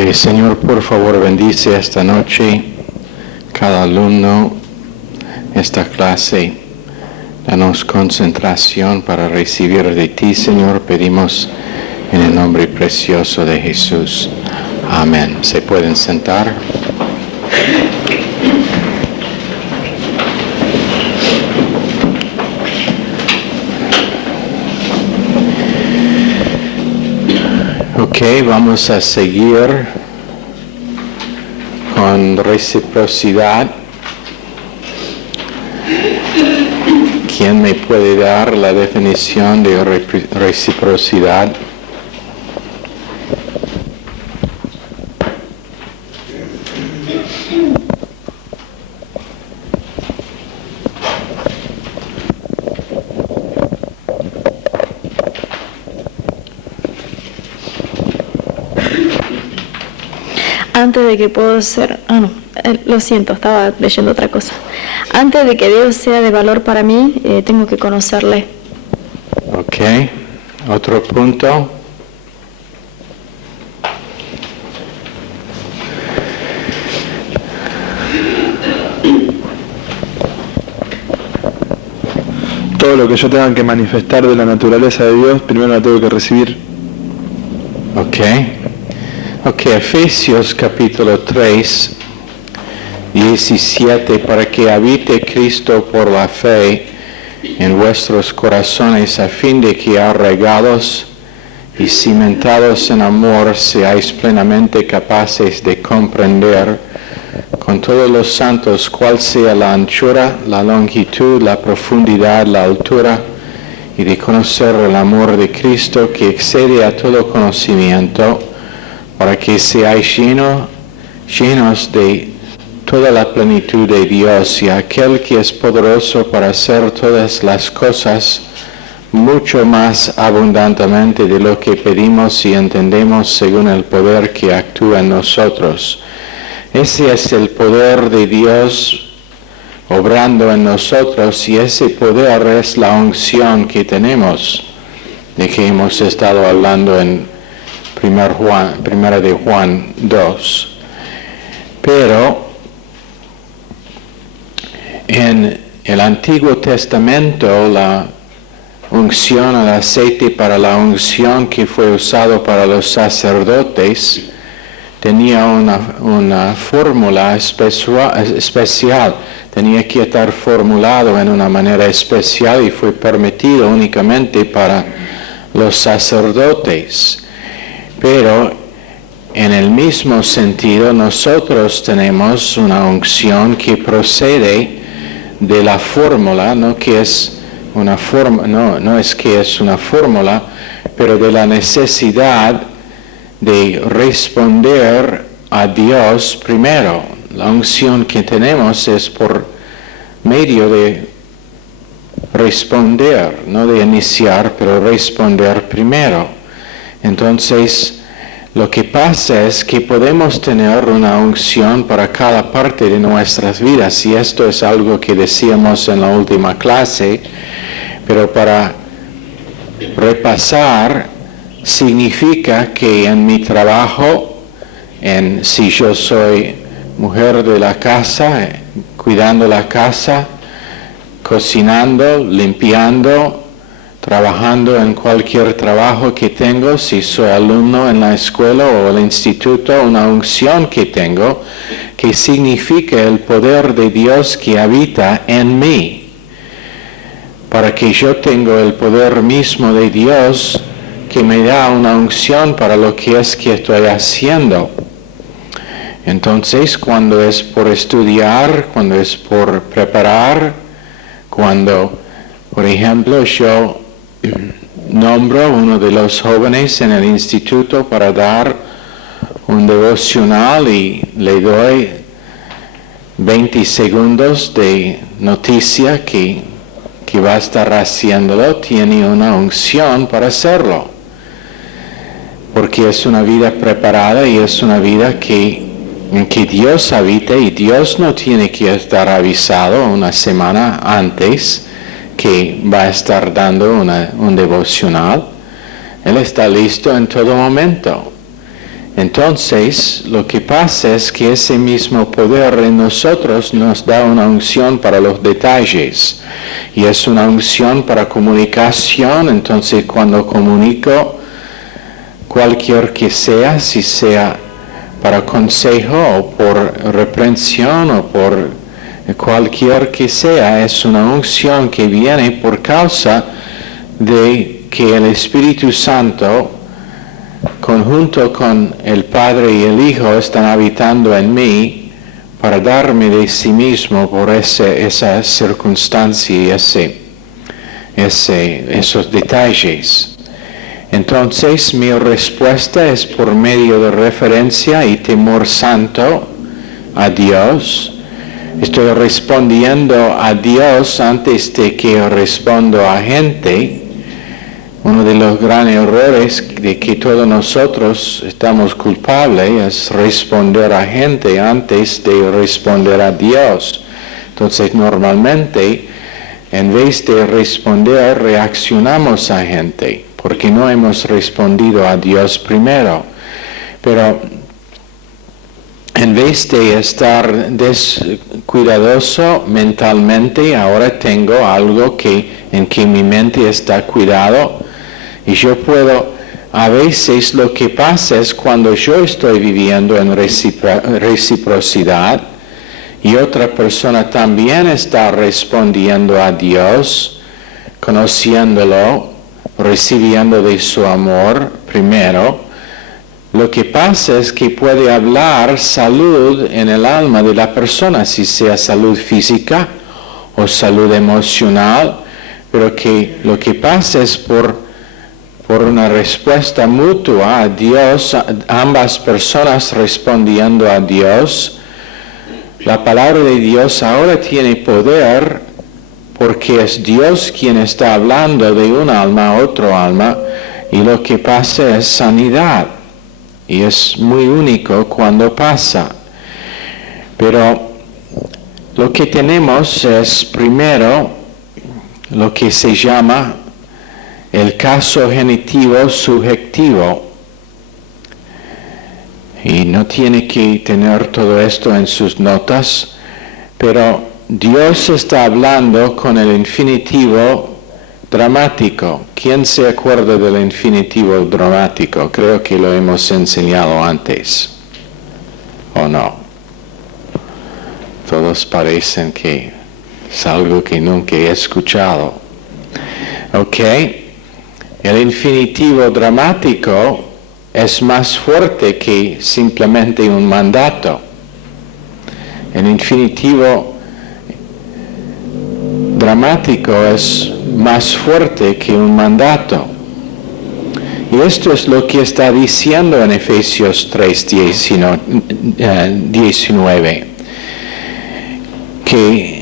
Ok, Señor, por favor, bendice esta noche cada alumno, esta clase. Danos concentración para recibir de ti, Señor. Pedimos en el nombre precioso de Jesús. Amén. ¿Se pueden sentar? Ok, vamos a seguir con reciprocidad. ¿Quién me puede dar la definición de reciprocidad? Antes de que puedo ser... lo siento, estaba leyendo otra cosa. Antes de que Dios sea de valor para mí, tengo que conocerle. Ok. Otro punto. Todo lo que yo tenga que manifestar de la naturaleza de Dios, primero la tengo que recibir. Ok, Efesios capítulo 3, 17, para que habite Cristo por la fe en vuestros corazones, a fin de que arraigados y cimentados en amor seáis plenamente capaces de comprender con todos los santos cuál sea la anchura, la longitud, la profundidad, la altura, y de conocer el amor de Cristo que excede a todo conocimiento, para que seáis llenos de toda la plenitud de Dios, y aquel que es poderoso para hacer todas las cosas mucho más abundantemente de lo que pedimos y entendemos, según el poder que actúa en nosotros. Ese es el poder de Dios obrando en nosotros, y ese poder es la unción que tenemos, de que hemos estado hablando en Primera de Juan 2. Pero en el Antiguo Testamento, la unción al aceite para la unción que fue usado para los sacerdotes tenía una fórmula especial. Tenía que estar formulado en una manera especial y fue permitido únicamente para los sacerdotes. Pero en el mismo sentido, nosotros tenemos una unción que procede de la fórmula, no es que es una fórmula, pero de la necesidad de responder a Dios primero. La unción que tenemos es por medio de responder, no de iniciar, pero responder primero. Entonces, lo que pasa es que podemos tener una unción para cada parte de nuestras vidas, y esto es algo que decíamos en la última clase, pero para repasar, significa que en mi trabajo, si yo soy mujer de la casa, cuidando la casa, cocinando, limpiando, trabajando en cualquier trabajo que tengo, si soy alumno en la escuela o el instituto, una unción que tengo, que significa el poder de Dios que habita en mí. Para que yo tenga el poder mismo de Dios, que me da una unción para lo que es que estoy haciendo. Entonces, cuando es por estudiar, cuando es por preparar, cuando, por ejemplo, yo nombro a uno de los jóvenes en el instituto para dar un devocional y le doy 20 segundos de noticia que va a estar haciéndolo, tiene una unción para hacerlo. Porque es una vida preparada y es una vida en que Dios habita, y Dios no tiene que estar avisado una semana antes que va a estar dando un devocional. Él está listo en todo momento. Entonces, lo que pasa es que ese mismo poder en nosotros nos da una unción para los detalles. Y es una unción para comunicación. Entonces, cuando comunico, cualquier que sea, si sea para consejo o por reprensión o por cualquier que sea, es una unción que viene por causa de que el Espíritu Santo, conjunto con el Padre y el Hijo, están habitando en mí para darme de sí mismo por esa circunstancia y esos detalles. Entonces mi respuesta es por medio de referencia y temor santo a Dios. Estoy respondiendo a Dios antes de que respondo a gente. Uno de los grandes errores de que todos nosotros estamos culpables es responder a gente antes de responder a Dios. Entonces normalmente en vez de responder reaccionamos a gente porque no hemos respondido a Dios primero. Pero en vez de estar descuidadoso mentalmente, ahora tengo algo en que mi mente está cuidado y yo puedo, a veces lo que pasa es cuando yo estoy viviendo en reciprocidad y otra persona también está respondiendo a Dios, conociéndolo, recibiendo de su amor primero. Lo que pasa es que puede hablar salud en el alma de la persona, si sea salud física o salud emocional, pero que lo que pasa es por una respuesta mutua a Dios, ambas personas respondiendo a Dios. La palabra de Dios ahora tiene poder porque es Dios quien está hablando de un alma a otro alma y lo que pasa es sanidad. Y es muy único cuando pasa. Pero lo que tenemos es primero lo que se llama el caso genitivo subjetivo. Y no tiene que tener todo esto en sus notas, pero Dios está hablando con el infinitivo dramático. ¿Quién se acuerda del infinitivo dramático? Creo que lo hemos enseñado antes. ¿O no? Todos parecen que es algo que nunca he escuchado. ¿Ok? El infinitivo dramático es más fuerte que simplemente un mandato. El infinitivo dramático es más fuerte que un mandato. Y esto es lo que está diciendo en Efesios 3:19, que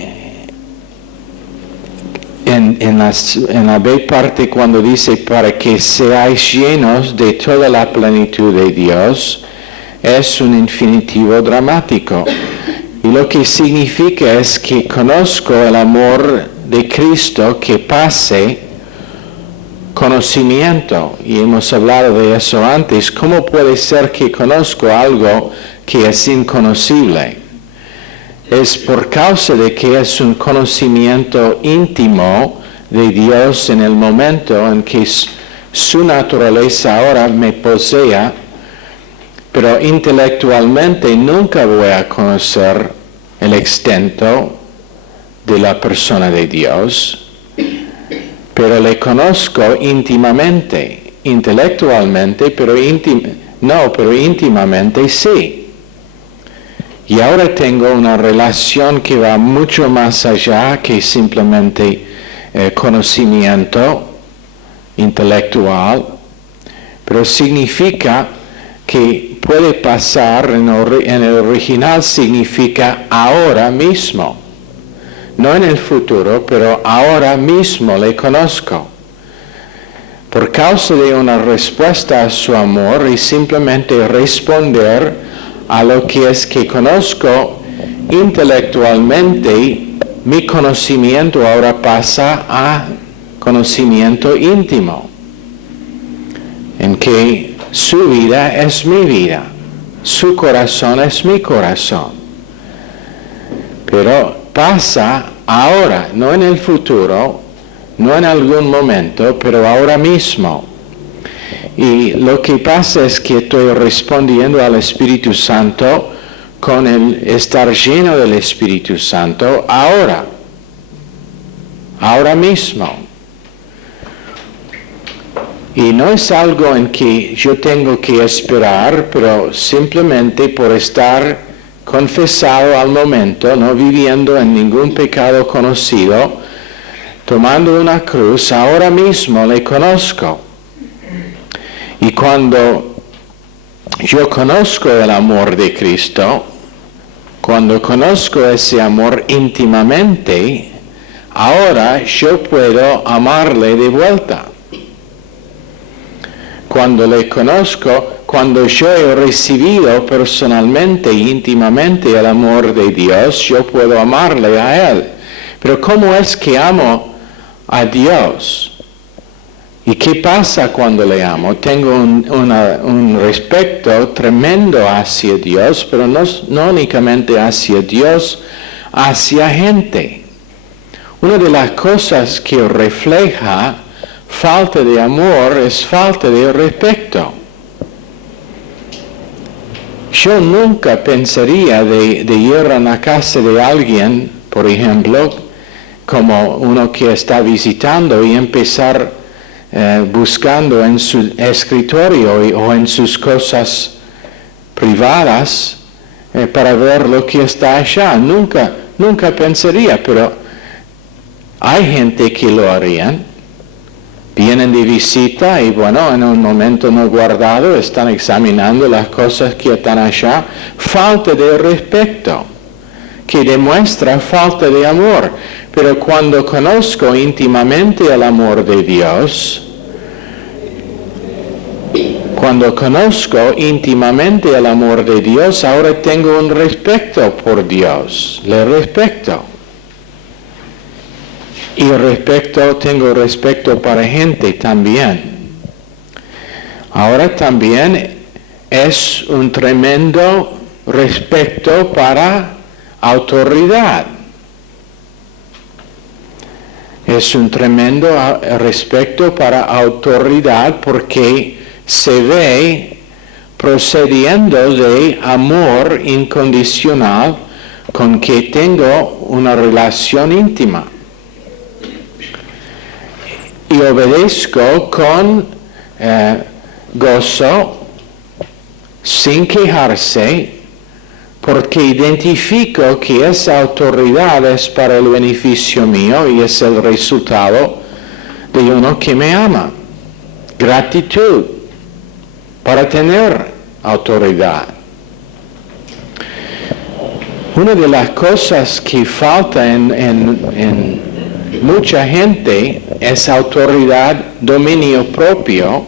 en la B parte cuando dice para que seáis llenos de toda la plenitud de Dios, es un infinitivo dramático. Y lo que significa es que conozco el amor de Cristo que pase conocimiento. Y hemos hablado de eso antes. ¿Cómo puede ser que conozco algo que es inconocible? Es por causa de que es un conocimiento íntimo de Dios en el momento en que su naturaleza ahora me posea, pero intelectualmente nunca voy a conocer el extento de la persona de Dios, pero le conozco íntimamente, intelectualmente, pero íntimamente sí. Y ahora tengo una relación que va mucho más allá que simplemente conocimiento intelectual, pero significa que puede pasar, en el original significa ahora mismo, no en el futuro, pero ahora mismo le conozco. Por causa de una respuesta a su amor y simplemente responder a lo que es que conozco intelectualmente, mi conocimiento ahora pasa a conocimiento íntimo, en que Su vida es mi vida. Su corazón es mi corazón. Pero pasa ahora, no en el futuro, no en algún momento, pero ahora mismo. Y lo que pasa es que estoy respondiendo al Espíritu Santo con el estar lleno del Espíritu Santo ahora mismo. Y no es algo en que yo tengo que esperar, pero simplemente por estar confesado al momento, no viviendo en ningún pecado conocido, tomando una cruz, ahora mismo le conozco. Y cuando yo conozco el amor de Cristo, cuando conozco ese amor íntimamente, ahora yo puedo amarle de vuelta. Cuando le conozco, cuando yo he recibido personalmente e íntimamente el amor de Dios, yo puedo amarle a Él. Pero ¿cómo es que amo a Dios? ¿Y qué pasa cuando le amo? Tengo un respeto tremendo hacia Dios, pero no únicamente hacia Dios, hacia gente. Una de las cosas que refleja falta de amor es falta de respeto. Yo nunca pensaría de ir a la casa de alguien, por ejemplo, como uno que está visitando y empezar buscando en su escritorio o en sus cosas privadas para ver lo que está allá. Nunca pensaría, pero hay gente que lo harían. Vienen de visita y bueno, en un momento no guardado están examinando las cosas que están allá. Falta de respeto, que demuestra falta de amor. Pero cuando conozco íntimamente el amor de Dios, ahora tengo un respeto por Dios. Le respeto. Y tengo respeto para gente también. Ahora también es un tremendo respeto para autoridad. Es un tremendo respeto para autoridad porque se ve procediendo de amor incondicional con que tengo una relación íntima. Y obedezco con gozo, sin quejarse, porque identifico que esa autoridad es para el beneficio mío y es el resultado de uno que me ama. Gratitud para tener autoridad. Una de las cosas que falta en mucha gente es autoridad, dominio propio,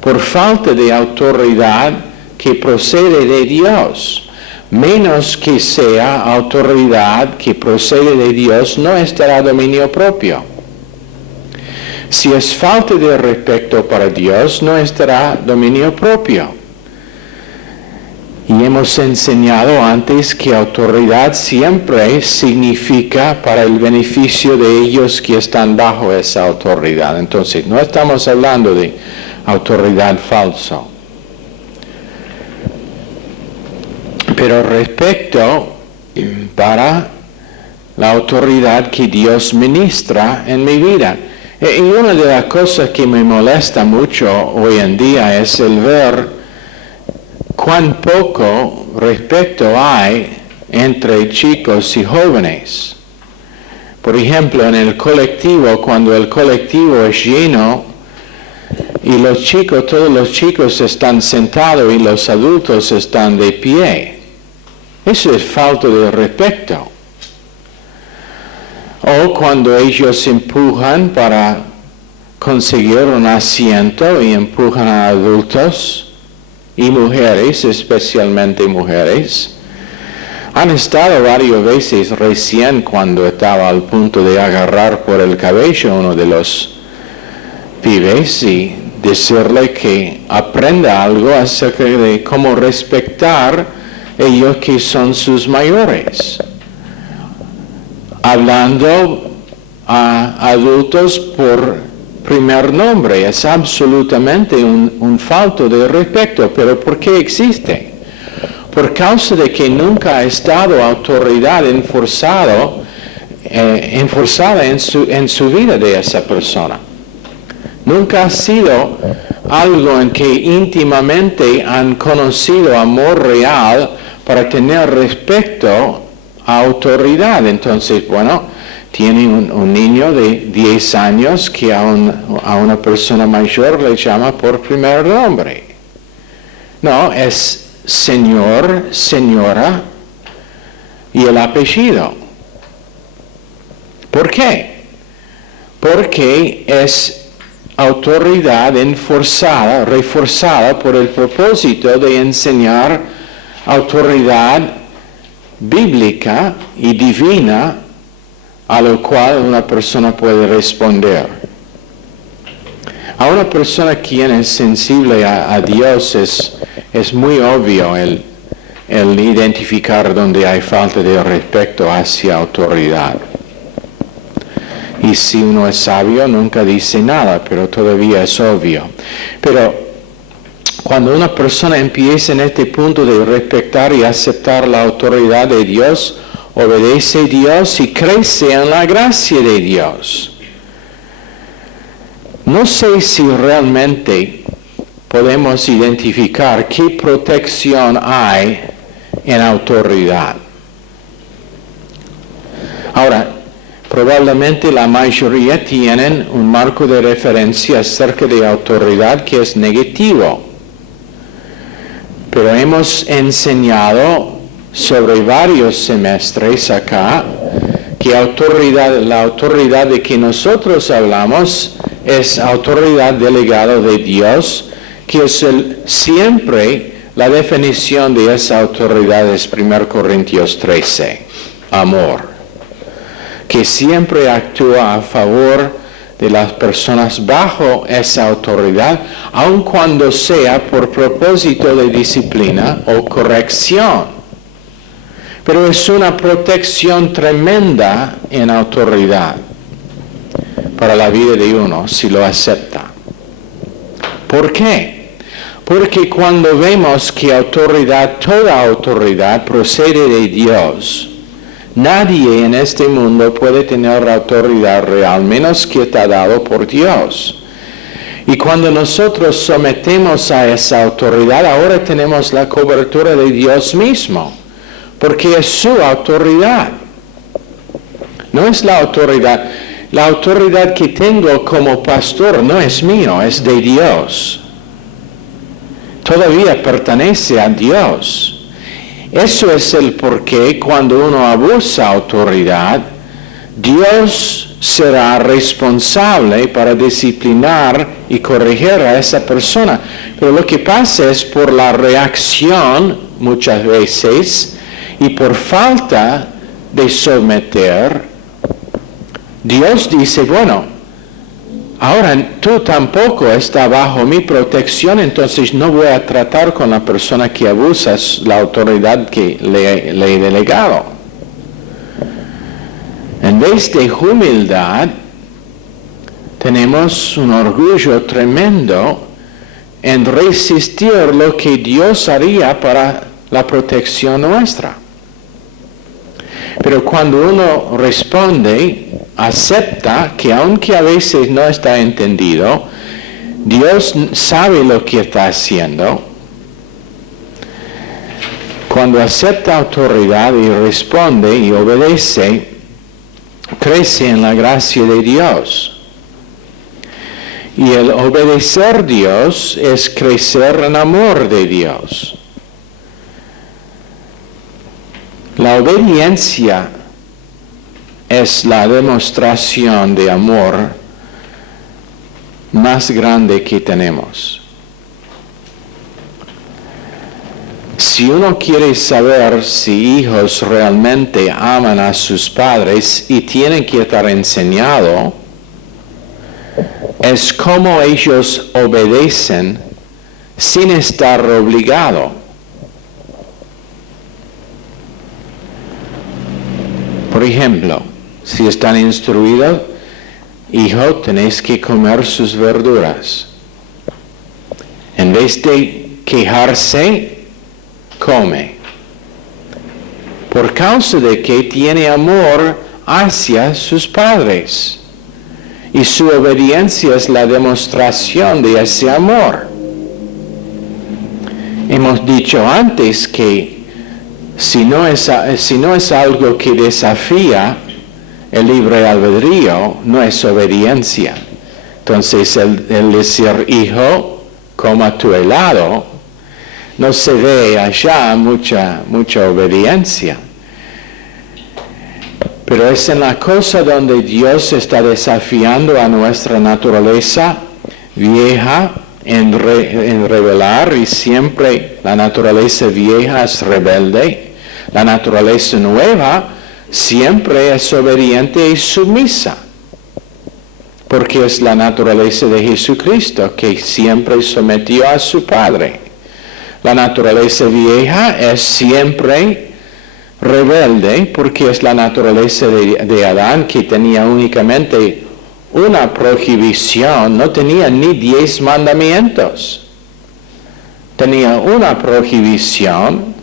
por falta de autoridad que procede de Dios. Menos que sea autoridad que procede de Dios, no estará dominio propio. Si es falta de respeto para Dios, no estará dominio propio. Y hemos enseñado antes que autoridad siempre significa para el beneficio de ellos que están bajo esa autoridad. Entonces, no estamos hablando de autoridad falsa. Pero respeto para la autoridad que Dios ministra en mi vida. Y una de las cosas que me molesta mucho hoy en día es el ver cuán poco respeto hay entre chicos y jóvenes. Por ejemplo, en el colectivo, cuando el colectivo es lleno y todos los chicos están sentados y los adultos están de pie. Eso es falta de respeto. O cuando ellos empujan para conseguir un asiento y empujan a adultos y mujeres, especialmente mujeres. Han estado varias veces recién cuando estaba al punto de agarrar por el cabello uno de los pibes y decirle que aprenda algo acerca de cómo respetar ellos que son sus mayores. Hablando a adultos por primer nombre es absolutamente un falto de respeto. ¿Pero por qué existe? Por causa de que nunca ha estado autoridad enforzada en su vida de esa persona. Nunca ha sido algo en que íntimamente han conocido amor real para tener respeto a autoridad. Entonces, bueno, tiene un niño de 10 años que a una persona mayor le llama por primer nombre. No, es señor, señora y el apellido. ¿Por qué? Porque es autoridad reforzada por el propósito de enseñar autoridad bíblica y divina a lo cual una persona puede responder. A una persona quien es sensible a Dios es muy obvio el identificar donde hay falta de respeto hacia autoridad. Y si uno es sabio, nunca dice nada, pero todavía es obvio. Pero cuando una persona empieza en este punto de respetar y aceptar la autoridad de Dios, obedece a Dios y crece en la gracia de Dios. No sé si realmente podemos identificar qué protección hay en autoridad. Ahora, probablemente la mayoría tienen un marco de referencia acerca de autoridad que es negativo. Pero hemos enseñado sobre varios semestres acá que la autoridad de que nosotros hablamos es autoridad delegada de Dios, que es siempre la definición de esa autoridad es 1 Corintios 13, amor, que siempre actúa a favor de las personas bajo esa autoridad, aun cuando sea por propósito de disciplina o corrección. Pero es una protección tremenda en autoridad para la vida de uno si lo acepta. ¿Por qué? Porque cuando vemos que toda autoridad procede de Dios, nadie en este mundo puede tener autoridad real, menos que está dado por Dios. Y cuando nosotros sometemos a esa autoridad, ahora tenemos la cobertura de Dios mismo, porque es su autoridad. No es la autoridad que tengo como pastor no es mío, es de Dios. Todavía pertenece a Dios. Eso es el porqué cuando uno abusa autoridad, Dios será responsable para disciplinar y corregir a esa persona. Pero lo que pasa es por la reacción muchas veces y por falta de someter, Dios dice, bueno, ahora tú tampoco estás bajo mi protección, entonces no voy a tratar con la persona que abusa la autoridad que le he delegado. En vez de humildad, tenemos un orgullo tremendo en resistir lo que Dios haría para la protección nuestra. Pero cuando uno responde, acepta que aunque a veces no está entendido, Dios sabe lo que está haciendo. Cuando acepta autoridad y responde y obedece, crece en la gracia de Dios. Y el obedecer a Dios es crecer en amor de Dios. La obediencia es la demostración de amor más grande que tenemos. Si uno quiere saber si hijos realmente aman a sus padres y tienen que estar enseñado, es como ellos obedecen sin estar obligado. Por ejemplo, si están instruidos, hijo, tenéis que comer sus verduras. En vez de quejarse, come. Por causa de que tiene amor hacia sus padres. Y su obediencia es la demostración de ese amor. Hemos dicho antes que si no es algo que desafía el libre albedrío, no es obediencia. Entonces el decir, hijo, coma tu helado, no se ve allá mucha obediencia. Pero es en la cosa donde Dios está desafiando a nuestra naturaleza vieja en revelar, y siempre la naturaleza vieja es rebelde, la naturaleza nueva siempre es obediente y sumisa, porque es la naturaleza de Jesucristo que siempre sometió a su Padre. La naturaleza vieja es siempre rebelde porque es la naturaleza de Adán, que tenía únicamente una prohibición, no tenía ni 10 mandamientos. Tenía una prohibición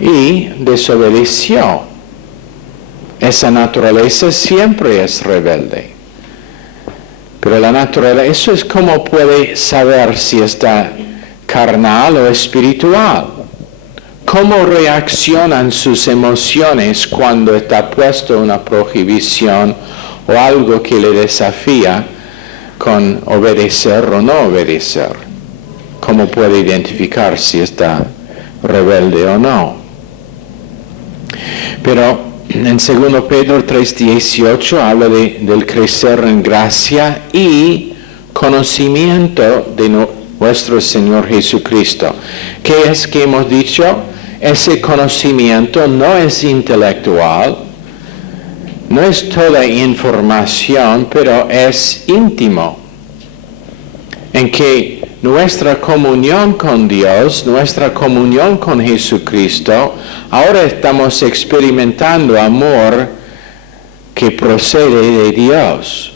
y desobedeció. Esa naturaleza siempre es rebelde. Pero la naturaleza, eso es como puede saber si está carnal o espiritual. ¿Cómo reaccionan sus emociones cuando está puesto una prohibición o algo que le desafía con obedecer o no obedecer? ¿Cómo puede identificar si está rebelde o no? Pero en 2 Pedro 3:18 habla del crecer en gracia y conocimiento de nuestro Señor Jesucristo. ¿Qué es que hemos dicho? Ese conocimiento no es intelectual, no es toda información, pero es íntimo, en que nuestra comunión con Dios, nuestra comunión con Jesucristo, ahora estamos experimentando amor que procede de Dios.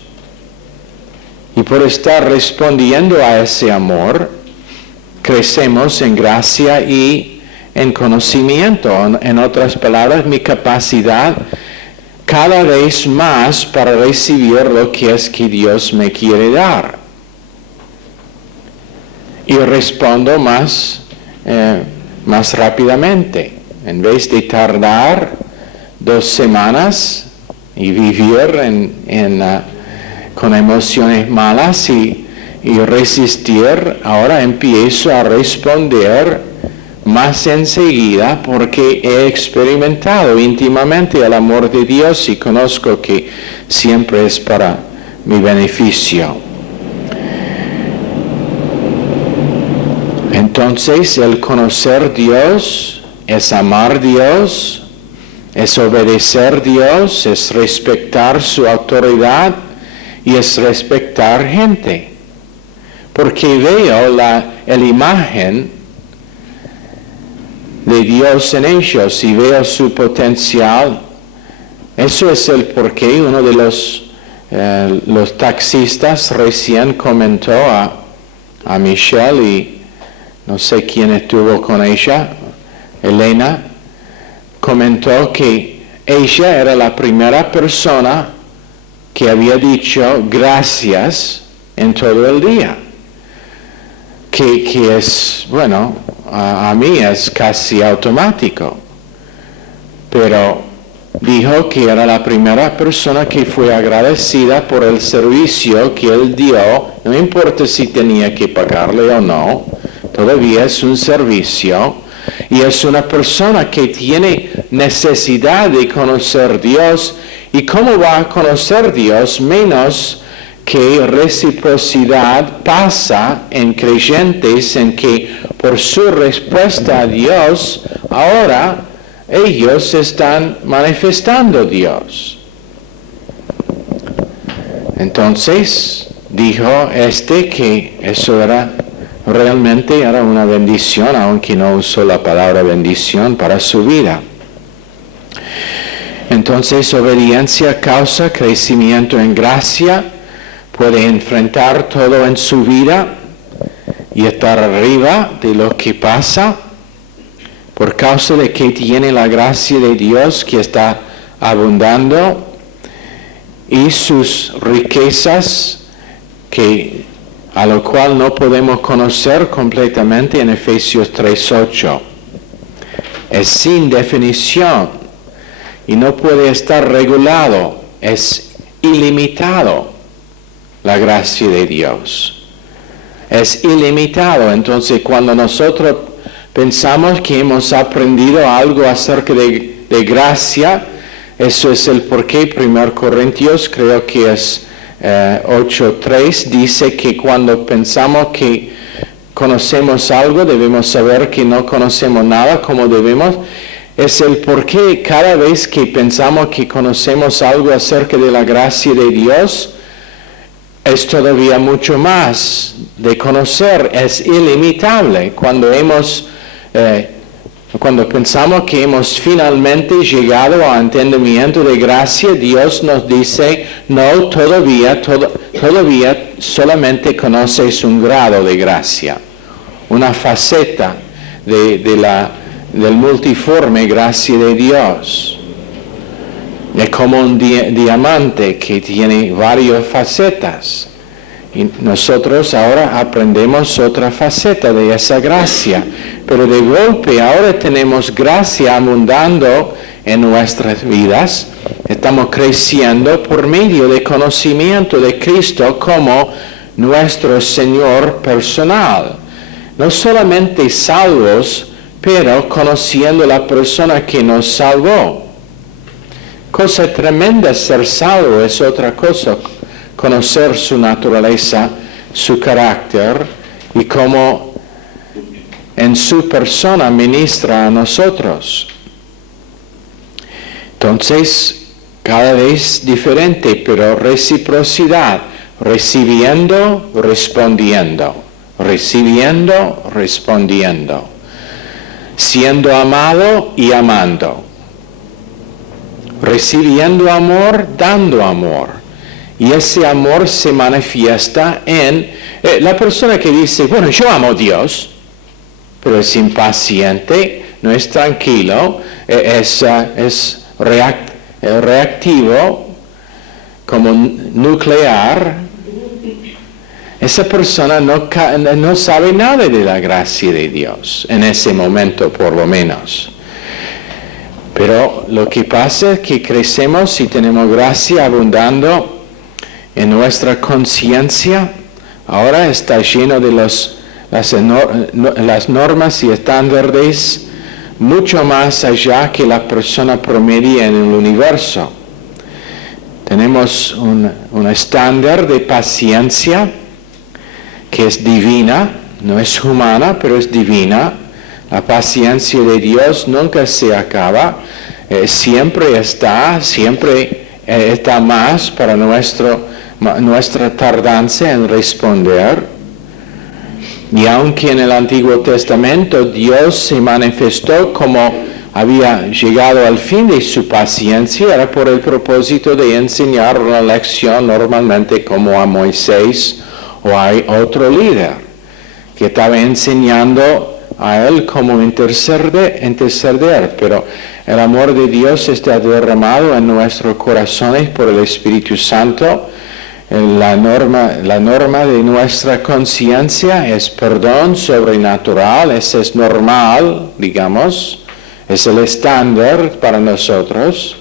Y por estar respondiendo a ese amor, crecemos en gracia y en conocimiento. En otras palabras, mi capacidad cada vez más para recibir lo que es que Dios me quiere dar. Y respondo más rápidamente. En vez de tardar 2 semanas y vivir con emociones malas y resistir, ahora empiezo a responder más enseguida porque he experimentado íntimamente el amor de Dios y conozco que siempre es para mi beneficio. Entonces, el conocer Dios es amar Dios, es obedecer a Dios, es respetar su autoridad y es respetar gente. Porque veo la imagen de Dios en ellos y veo su potencial. Eso es el porqué uno de los taxistas recién comentó a Michelle, y no sé quién estuvo con ella, Elena, comentó que ella era la primera persona que había dicho gracias en todo el día. Que es, bueno, a mí es casi automático, pero dijo que era la primera persona que fue agradecida por el servicio que él dio, no importa si tenía que pagarle o no, todavía es un servicio, y es una persona que tiene necesidad de conocer a Dios. ¿Y cómo va a conocer a Dios menos que reciprocidad pasa en creyentes, en que por su respuesta a Dios, ahora ellos están manifestando a Dios? Entonces dijo que eso realmente era una bendición, aunque no usó la palabra bendición para su vida. Entonces, obediencia causa crecimiento en gracia, puede enfrentar todo en su vida y estar arriba de lo que pasa, por causa de que tiene la gracia de Dios que está abundando y sus riquezas a lo cual no podemos conocer completamente en Efesios 3:8. Es sin definición y no puede estar regulado, es ilimitado la gracia de Dios. Es ilimitado, entonces cuando nosotros pensamos que hemos aprendido algo acerca de gracia, eso es el porqué 1 Corintios, creo que es 8:3, dice que cuando pensamos que conocemos algo, debemos saber que no conocemos nada como debemos. Es el porqué cada vez que pensamos que conocemos algo acerca de la gracia de Dios, es todavía mucho más de conocer, es ilimitable. Cuando pensamos que hemos finalmente llegado al entendimiento de gracia, Dios nos dice, no, todavía solamente conoces un grado de gracia, una faceta del multiforme gracia de Dios. Es como un diamante que tiene varias facetas. Y nosotros ahora aprendemos otra faceta de esa gracia. Pero de golpe ahora tenemos gracia abundando en nuestras vidas. Estamos creciendo por medio del conocimiento de Cristo como nuestro Señor personal. No solamente salvos, pero conociendo la persona que nos salvó. Cosa tremenda ser salvo, es otra cosa. Conocer su naturaleza, su carácter y cómo en su persona ministra a nosotros. Entonces, cada vez diferente, pero reciprocidad, recibiendo, respondiendo, recibiendo, respondiendo, siendo amado y amando, recibiendo amor, dando amor. Y ese amor se manifiesta en la persona que dice, bueno, yo amo a Dios, pero es impaciente, no es tranquilo, es reactivo, como nuclear. Esa persona no sabe nada de la gracia de Dios, en ese momento por lo menos. Pero lo que pasa es que crecemos y tenemos gracia abundando en nuestra conciencia. Ahora está lleno de las normas y estándares mucho más allá que la persona promedio en el universo. Tenemos un estándar de paciencia que es divina, no es humana, pero es divina. La paciencia de Dios nunca se acaba, siempre está más para nuestra tardanza en responder. Y aunque en el Antiguo Testamento Dios se manifestó como había llegado al fin de su paciencia, era por el propósito de enseñar una lección normalmente como a Moisés o a otro líder, que estaba enseñando a él cómo interceder, pero el amor de Dios está derramado en nuestros corazones por el Espíritu Santo. La norma de nuestra conciencia es perdón sobrenatural, eso es normal, digamos, es el estándar para nosotros.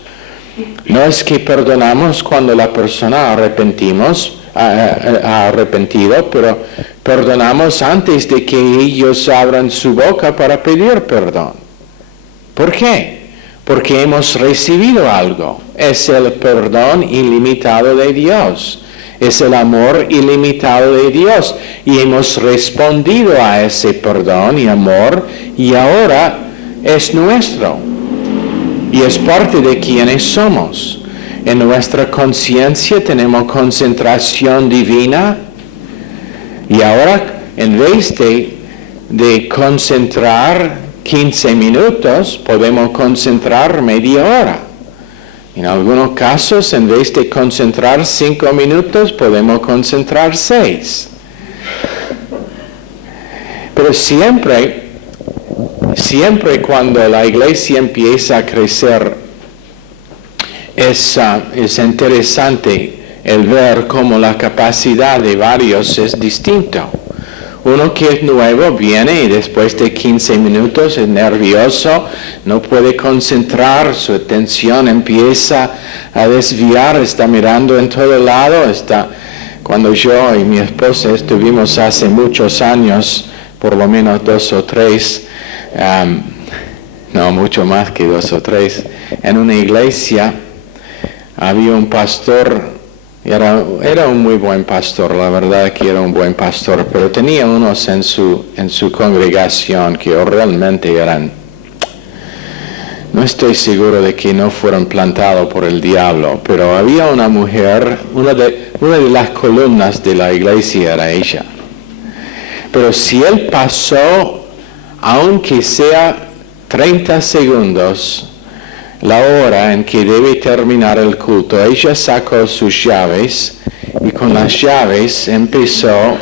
No es que perdonamos cuando la persona ha arrepentido, pero perdonamos antes de que ellos abran su boca para pedir perdón. ¿Por qué? Porque hemos recibido algo. Es el perdón ilimitado de Dios. Es el amor ilimitado de Dios. Y hemos respondido a ese perdón y amor, y ahora es nuestro. Y es parte de quienes somos. En nuestra conciencia tenemos concentración divina y ahora en vez de concentrar 15 minutos, podemos concentrar media hora. En algunos casos, en vez de concentrar 5 minutos, podemos concentrar 6. Pero siempre cuando la iglesia empieza a crecer, es interesante el ver cómo la capacidad de varios es distinta. Uno que es nuevo viene y después de 15 minutos es nervioso, no puede concentrar, su atención empieza a desviar, está mirando en todo lado. Cuando yo y mi esposa estuvimos hace muchos años, por lo menos 2 o 3, no mucho más que 2 o 3, en una iglesia había un pastor. Era un muy buen pastor, la verdad que era un buen pastor, pero tenía unos en su congregación que realmente eran, no estoy seguro de que no fueron plantados por el diablo, pero había una mujer, una de las columnas de la iglesia era ella. Pero si él pasó, aunque sea 30 segundos, la hora en que debe terminar el culto, ella sacó sus llaves y con las llaves empezó,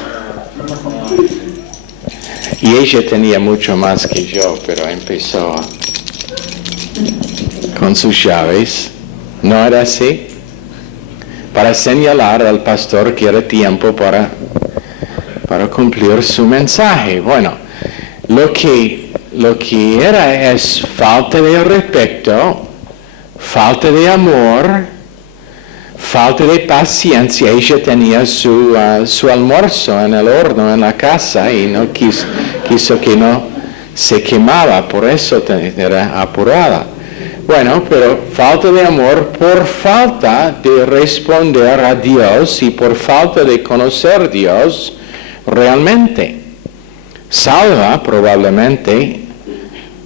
y ella tenía mucho más que yo, pero empezó con sus llaves, ¿no era así? Para señalar al pastor que era tiempo para cumplir su mensaje. Bueno, lo que era es falta de respeto, falta de amor, falta de paciencia. Ella tenía su almuerzo en el horno en la casa y no quiso que no se quemaba, por eso era apurada. Bueno, pero falta de amor por falta de responder a Dios y por falta de conocer a Dios realmente. Salva probablemente,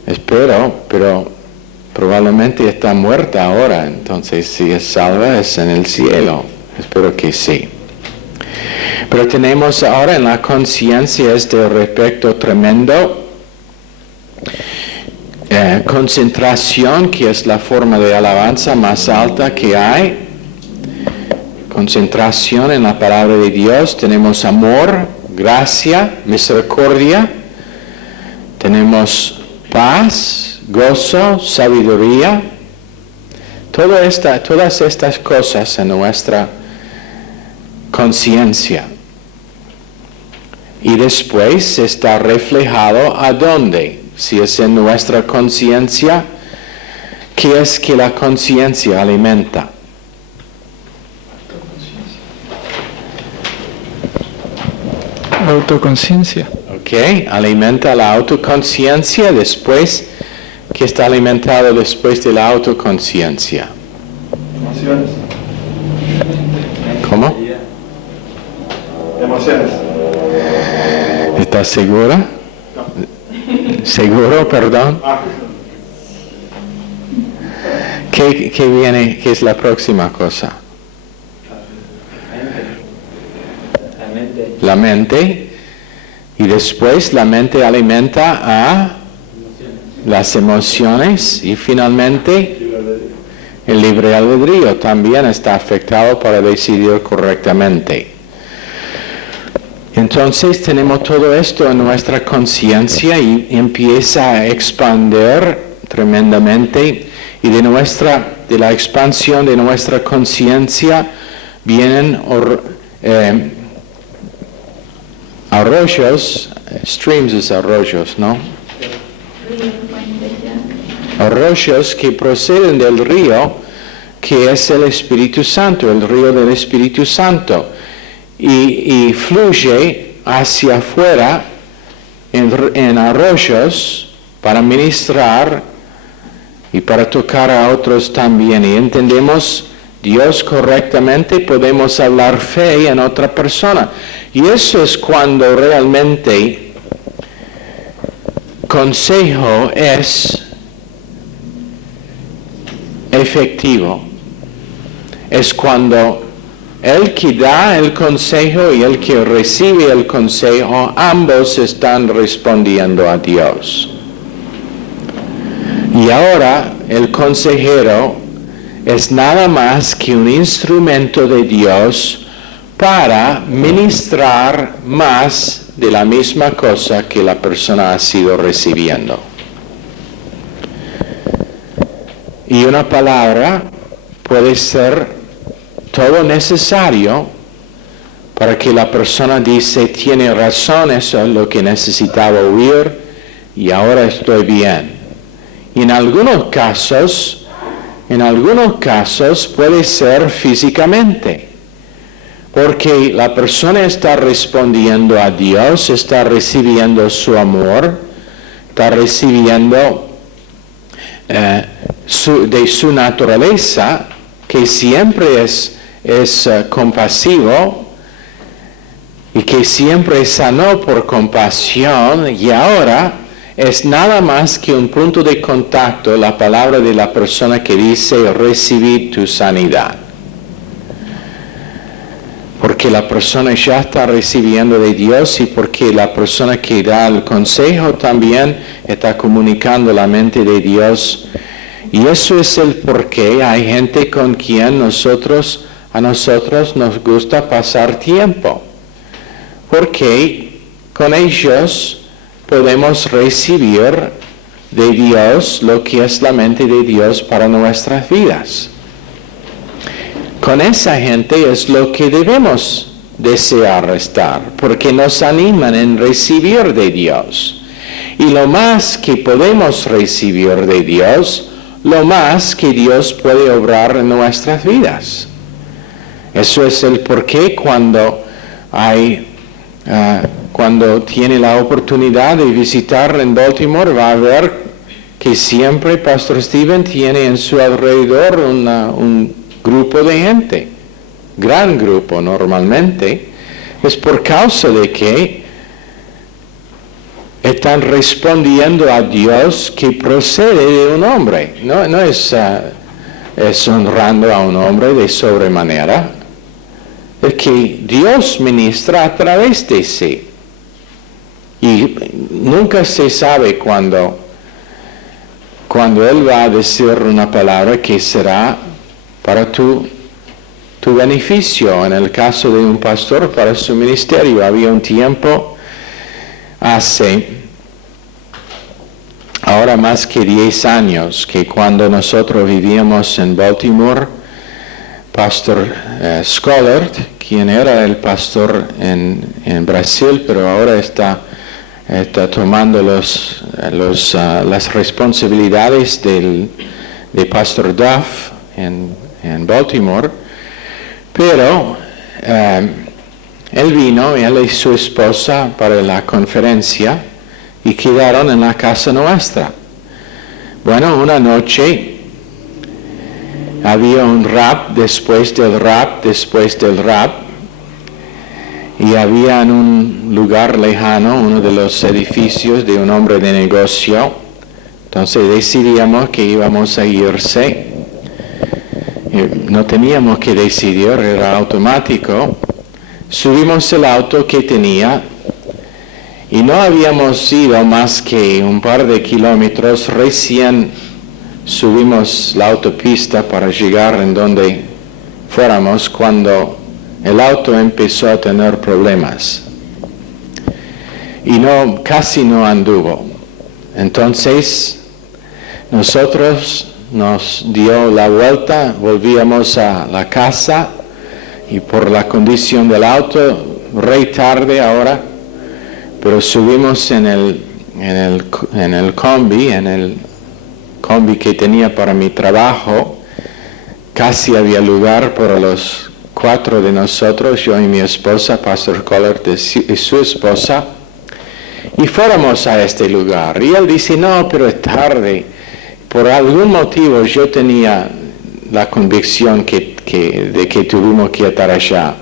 espero, pero probablemente está muerta ahora, entonces si es salva es en el cielo, espero que sí. Pero tenemos ahora en la conciencia este respecto tremendo, concentración, que es la forma de alabanza más alta que hay, concentración en la palabra de Dios, tenemos amor, gracia, misericordia, tenemos paz, gozo, sabiduría, todas estas cosas en nuestra conciencia. Y después está reflejado ¿a dónde? Si es en nuestra conciencia, ¿qué es que la conciencia alimenta? Autoconciencia. Ok, alimenta la autoconciencia. Después, ¿qué está alimentado después de la autoconciencia? Emociones. ¿Cómo? Emociones. ¿Estás segura? No. ¿Seguro, perdón? ¿Qué viene? ¿Qué es la próxima cosa? La mente. Y después la mente alimenta a las emociones y finalmente el libre albedrío también está afectado para decidir correctamente. Entonces tenemos todo esto en nuestra conciencia y empieza a expandir tremendamente, y de la expansión de nuestra conciencia vienen arroyos, streams es arroyos, ¿no? Arroyos que proceden del río, que es el Espíritu Santo, el río del Espíritu Santo, y fluye hacia afuera en arroyos para ministrar y para tocar a otros también. Y entendemos Dios correctamente, podemos hablar fe en otra persona. Y eso es cuando realmente consejo es efectivo. es cuando el que da el consejo y el que recibe el consejo, ambos están respondiendo a Dios. Y ahora el consejero es nada más que un instrumento de Dios para ministrar más de la misma cosa que la persona ha sido recibiendo. Y una palabra puede ser todo necesario para que la persona dice, tiene razón, eso es lo que necesitaba oír y ahora estoy bien. Y en algunos casos puede ser físicamente, porque la persona está respondiendo a Dios, está recibiendo su amor, está recibiendo de su naturaleza, que siempre es compasivo y que siempre sanó por compasión, y ahora es nada más que un punto de contacto, la palabra de la persona que dice, recibí tu sanidad. Porque la persona ya está recibiendo de Dios y porque la persona que da el consejo también está comunicando la mente de Dios. Y eso es el porqué hay gente con quien a nosotros nos gusta pasar tiempo. Porque con ellos podemos recibir de Dios lo que es la mente de Dios para nuestras vidas. Con esa gente es lo que debemos desear estar, porque nos animan en recibir de Dios. Y lo más que podemos recibir de Dios, lo más que Dios puede obrar en nuestras vidas. Eso es el porqué cuando tiene la oportunidad de visitar en Baltimore, va a ver que siempre Pastor Steven tiene en su alrededor un grupo de gente, gran grupo normalmente, es por causa de que están respondiendo a Dios que procede de un hombre. No es honrando a un hombre de sobremanera, es que Dios ministra a través de sí. Y nunca se sabe cuando Él va a decir una palabra que será para tu beneficio. En el caso de un pastor, para su ministerio, había un tiempo ahora más que 10 años, que cuando nosotros vivíamos en Baltimore, Pastor Schollert, quien era el pastor en Brasil, pero ahora está tomando las responsabilidades de Pastor Duff en Baltimore, pero él vino, él y su esposa, para la conferencia y quedaron en la casa nuestra. Bueno, una noche había un rap después del rap, y había en un lugar lejano uno de los edificios de un hombre de negocio. Entonces decidíamos que íbamos a irse. No teníamos que decidir, era automático. Subimos el auto que tenía y no habíamos ido más que un par de kilómetros. Recién subimos la autopista para llegar en donde fuéramos cuando el auto empezó a tener problemas y casi no anduvo. Entonces nosotros nos dio la vuelta, volvíamos a la casa y por la condición del auto, re tarde ahora, pero subimos en el combi que tenía para mi trabajo. Casi había lugar para los 4 de nosotros, yo y mi esposa, Pastor Schollert y su esposa, y fuéramos a este lugar. Y él dice, no, pero es tarde. Por algún motivo yo tenía la convicción de que tuvimos que estar allá.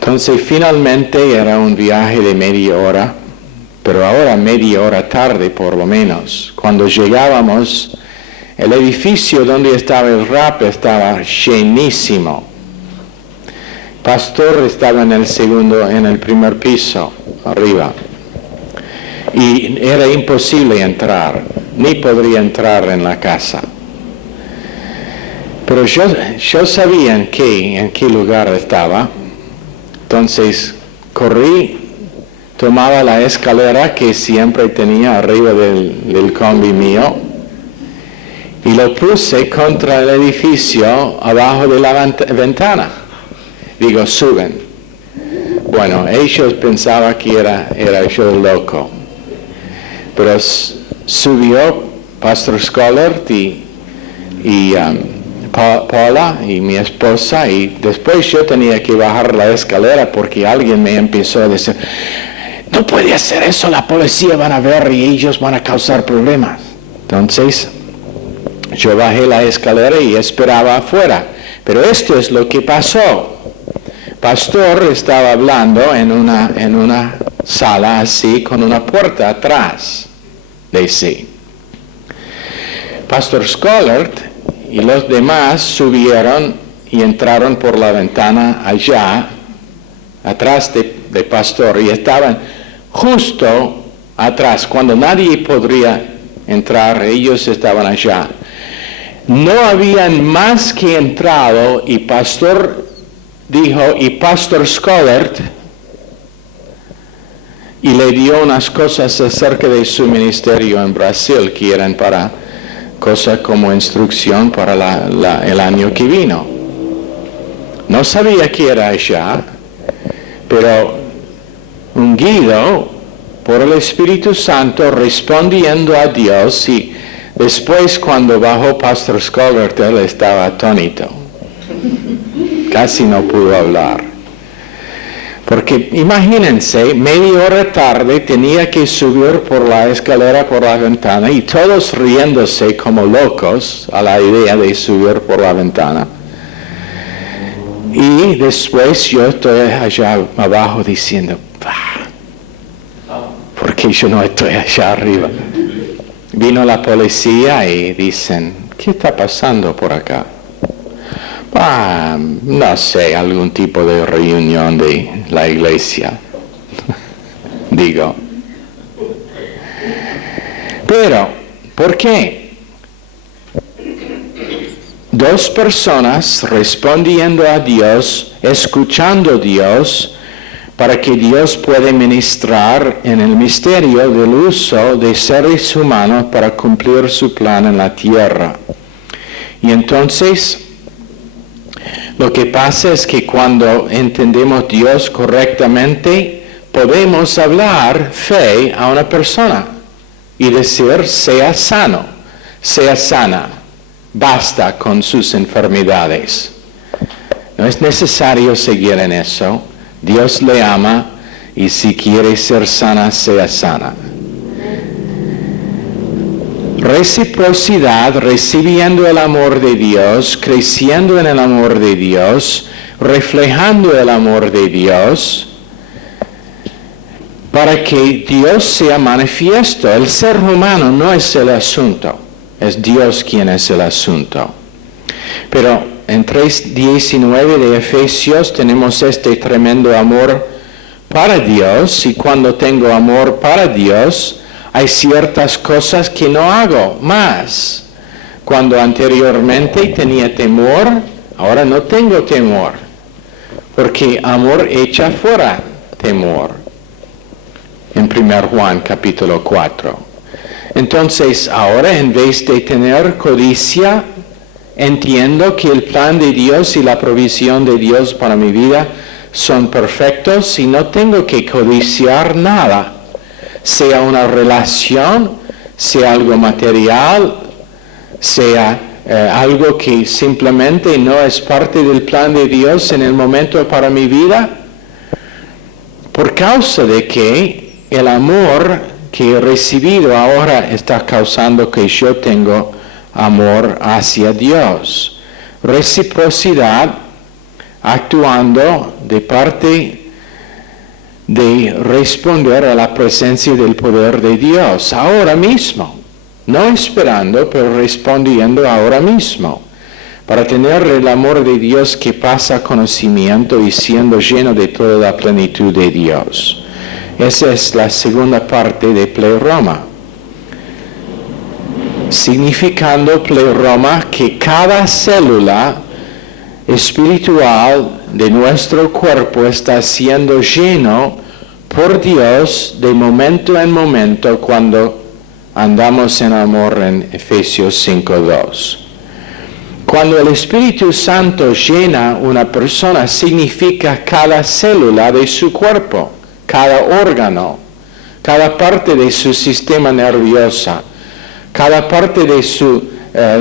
Entonces finalmente era un viaje de media hora, pero ahora media hora tarde por lo menos. Cuando llegábamos El edificio donde estaba el rap estaba llenísimo. Pastor estaba en el primer piso, arriba. Y era imposible entrar, ni podría entrar en la casa. Pero yo sabía en qué lugar estaba. Entonces corrí, tomaba la escalera que siempre tenía arriba del combi mío y lo puse contra el edificio abajo de la ventana. Digo, suben. Bueno, ellos pensaban que era yo loco. Pero subió Pastor Schollert y Paula y mi esposa, y después yo tenía que bajar la escalera porque alguien me empezó a decir, no puede hacer eso, la policía van a ver y ellos van a causar problemas. Entonces yo bajé la escalera y esperaba afuera. Pero esto es lo que pasó. Pastor estaba hablando en una sala así, con una puerta atrás de sí. Pastor Schollert y los demás subieron y entraron por la ventana allá, atrás de Pastor, y estaban justo atrás. Cuando nadie podría entrar, ellos estaban allá. No habían más que entrado y Pastor dijo, y Pastor Schollert, y le dio unas cosas acerca de su ministerio en Brasil que eran para cosas como instrucción para el año que vino. No sabía que era allá, pero ungido por el Espíritu Santo respondiendo a Dios, y después cuando bajó Pastor Schollert, él estaba atónito. Casi no pudo hablar. Porque imagínense, media hora tarde tenía que subir por la escalera, por la ventana, y todos riéndose como locos a la idea de subir por la ventana. Y después yo estoy allá abajo diciendo, ¿por qué yo no estoy allá arriba? Vino la policía y dicen, ¿qué está pasando por acá? No sé, algún tipo de reunión de la iglesia, digo. Pero, ¿por qué? Dos personas respondiendo a Dios, escuchando a Dios, para que Dios pueda ministrar en el misterio del uso de seres humanos para cumplir su plan en la tierra. Y entonces, lo que pasa es que cuando entendemos Dios correctamente, podemos hablar fe a una persona y decir, sea sano, sea sana, basta con sus enfermedades. No es necesario seguir en eso. Dios le ama y si quiere ser sana, sea sana. Reciprocidad, recibiendo el amor de Dios, creciendo en el amor de Dios, reflejando el amor de Dios, para que Dios sea manifiesto. El ser humano no es el asunto, es Dios quien es el asunto. Pero en 3:19 de Efesios tenemos este tremendo amor para Dios, y cuando tengo amor para Dios, hay ciertas cosas que no hago más. Cuando anteriormente tenía temor, ahora no tengo temor, porque amor echa fuera temor. En 1 Juan capítulo 4. Entonces, ahora en vez de tener codicia, entiendo que el plan de Dios y la provisión de Dios para mi vida son perfectos y no tengo que codiciar nada. Sea una relación, sea algo material, sea algo que simplemente no es parte del plan de Dios en el momento para mi vida, por causa de que el amor que he recibido ahora está causando que yo tengo amor hacia Dios. Reciprocidad, actuando de parte de responder a la presencia del poder de Dios, ahora mismo. no esperando, pero respondiendo ahora mismo, para tener el amor de Dios que pasa conocimiento y siendo lleno de toda la plenitud de Dios. Esa es la segunda parte de pleroma. Significando pleroma que cada célula espiritual de nuestro cuerpo está siendo lleno por Dios de momento en momento cuando andamos en amor en Efesios 5:2. Cuando el Espíritu Santo llena una persona, significa cada célula de su cuerpo, cada órgano, cada parte de su sistema nervioso, cada parte de su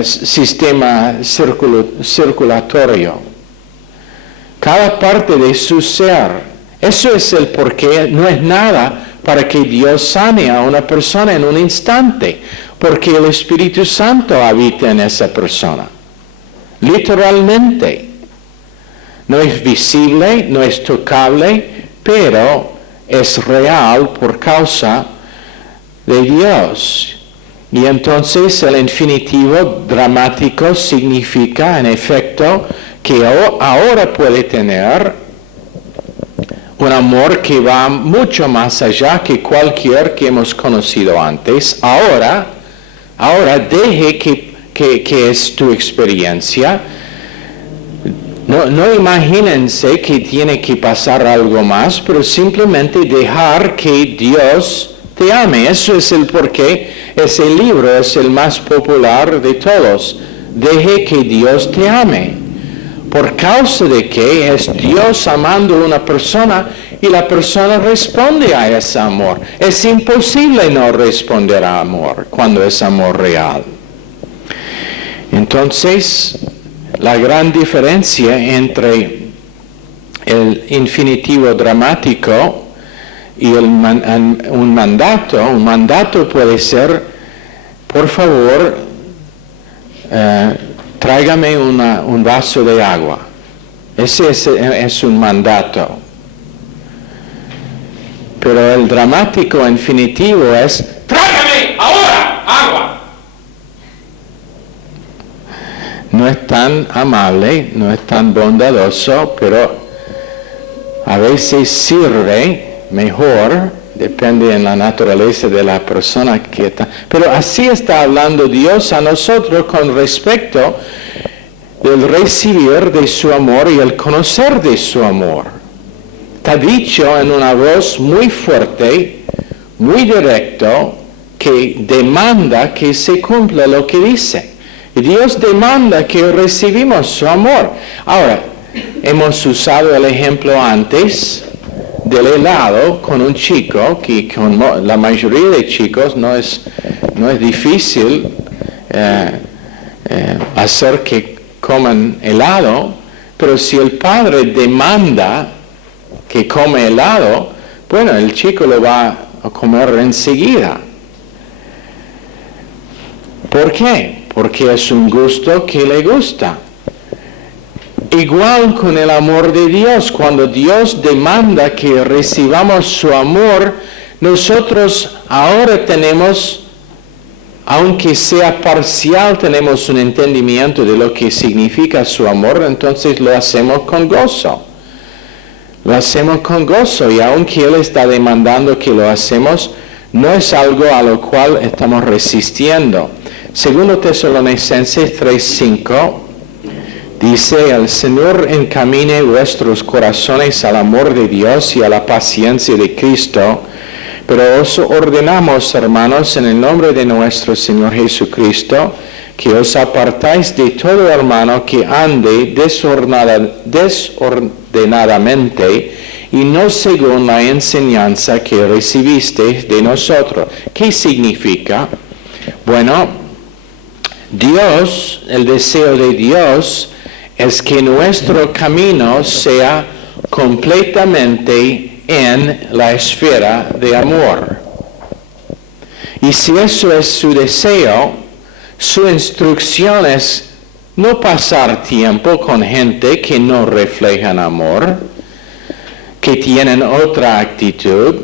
sistema circulatorio, cada parte de su ser. Eso es el porqué, no es nada para que Dios sane a una persona en un instante, porque el Espíritu Santo habita en esa persona. Literalmente. No es visible, no es tocable, pero es real por causa de Dios. Y entonces el infinitivo dramático significa, en efecto, que ahora puede tener un amor que va mucho más allá que cualquier que hemos conocido antes. Ahora deje que es tu experiencia. No imagínense que tiene que pasar algo más, pero simplemente dejar que Dios te ame. Eso es el porqué. Ese libro es el más popular de todos. Deje que Dios te ame. Por causa de que es Dios amando a una persona y la persona responde a ese amor. Es imposible no responder a amor cuando es amor real. Entonces, la gran diferencia entre el infinitivo dramático y un mandato puede ser, por favor, tráigame un vaso de agua. Ese es un mandato. Pero el dramático infinitivo es, tráigame ahora agua. No es tan amable, no es tan bondadoso, pero a veces sirve mejor, depende de la naturaleza de la persona que está. Pero así está hablando Dios a nosotros con respecto del recibir de su amor y el conocer de su amor. Está dicho en una voz muy fuerte, muy directo, que demanda que se cumpla lo que dice. Y Dios demanda que recibimos su amor. Ahora, hemos usado el ejemplo antes del helado con un chico, que con la mayoría de chicos no es difícil hacer que coman helado, pero si el padre demanda que come helado, bueno, el chico lo va a comer enseguida. ¿Por qué? Porque es un gusto que le gusta. Igual con el amor de Dios, cuando Dios demanda que recibamos su amor, nosotros ahora tenemos, aunque sea parcial, tenemos un entendimiento de lo que significa su amor, entonces lo hacemos con gozo. Lo hacemos con gozo, y aunque Él está demandando que lo hacemos, no es algo a lo cual estamos resistiendo. Segundo Tesalonicenses 3:5 dice, el Señor encamine vuestros corazones al amor de Dios y a la paciencia de Cristo, pero os ordenamos, hermanos, en el nombre de nuestro Señor Jesucristo, que os apartáis de todo hermano que ande desordenadamente y no según la enseñanza que recibisteis de nosotros. ¿Qué significa? Bueno, Dios, el deseo de Dios es que nuestro camino sea completamente en la esfera de amor. Y si eso es su deseo, su instrucción es no pasar tiempo con gente que no reflejan amor, que tienen otra actitud.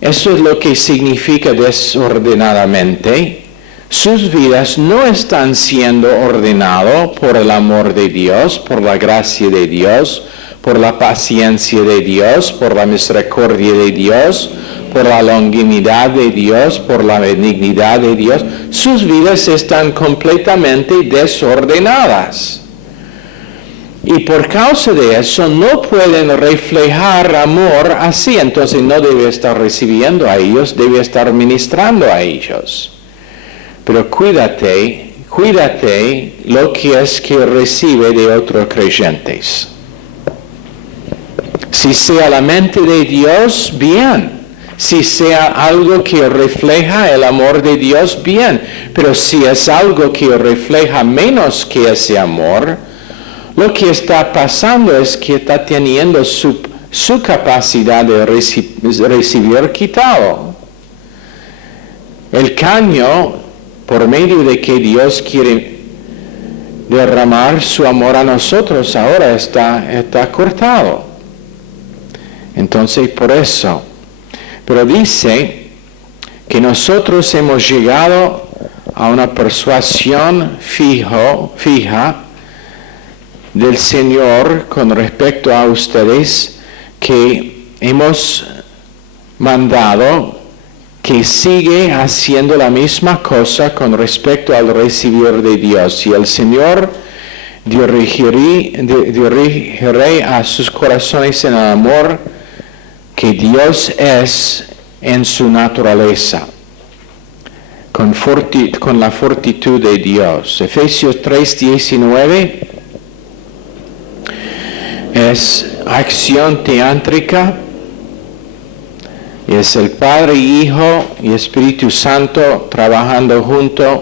Eso es lo que significa desordenadamente. sus vidas no están siendo ordenadas por el amor de Dios, por la gracia de Dios, por la paciencia de Dios, por la misericordia de Dios, por la longanimidad de Dios, por la benignidad de Dios. Sus vidas están completamente desordenadas. Y por causa de eso no pueden reflejar amor así. Entonces no debe estar recibiendo a ellos, debe estar ministrando a ellos. Pero cuídate lo que es que recibe de otros creyentes. Si sea la mente de Dios, bien. Si sea algo que refleja el amor de Dios, bien. Pero si es algo que refleja menos que ese amor, lo que está pasando es que está teniendo su capacidad de recibir quitado. El caño, por medio de que Dios quiere derramar su amor a nosotros, ahora está cortado. Entonces, por eso. Pero dice que nosotros hemos llegado a una persuasión fija del Señor con respecto a ustedes, que hemos mandado que sigue haciendo la misma cosa con respecto al recibir de Dios. Y el Señor dirigiré a sus corazones en el amor que Dios es en su naturaleza, con la fortitud de Dios. Efesios 3:19 es acción teántrica, y es el Padre, Hijo y Espíritu Santo trabajando juntos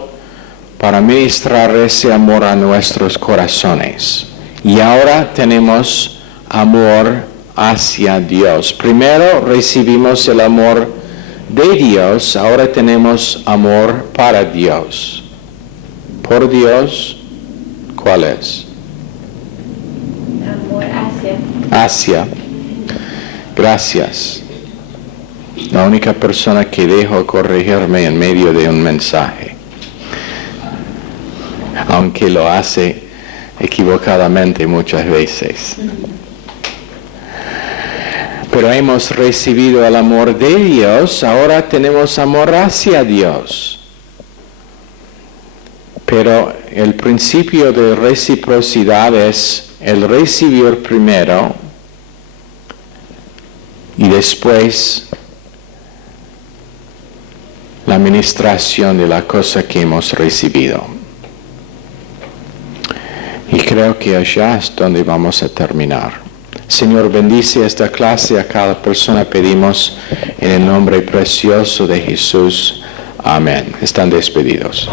para ministrar ese amor a nuestros corazones. Y ahora tenemos amor hacia Dios. Primero recibimos el amor de Dios, ahora tenemos amor para Dios. Por Dios, ¿cuál es? Amor hacia. Gracias. La única persona que dejo corregirme en medio de un mensaje, aunque lo hace equivocadamente muchas veces. Pero hemos recibido el amor de Dios, ahora tenemos amor hacia Dios. Pero el principio de reciprocidad es el recibir primero y después la administración de la cosa que hemos recibido. Y creo que allá es donde vamos a terminar. Señor, bendice esta clase, a cada persona pedimos en el nombre precioso de Jesús. Amén. Están despedidos.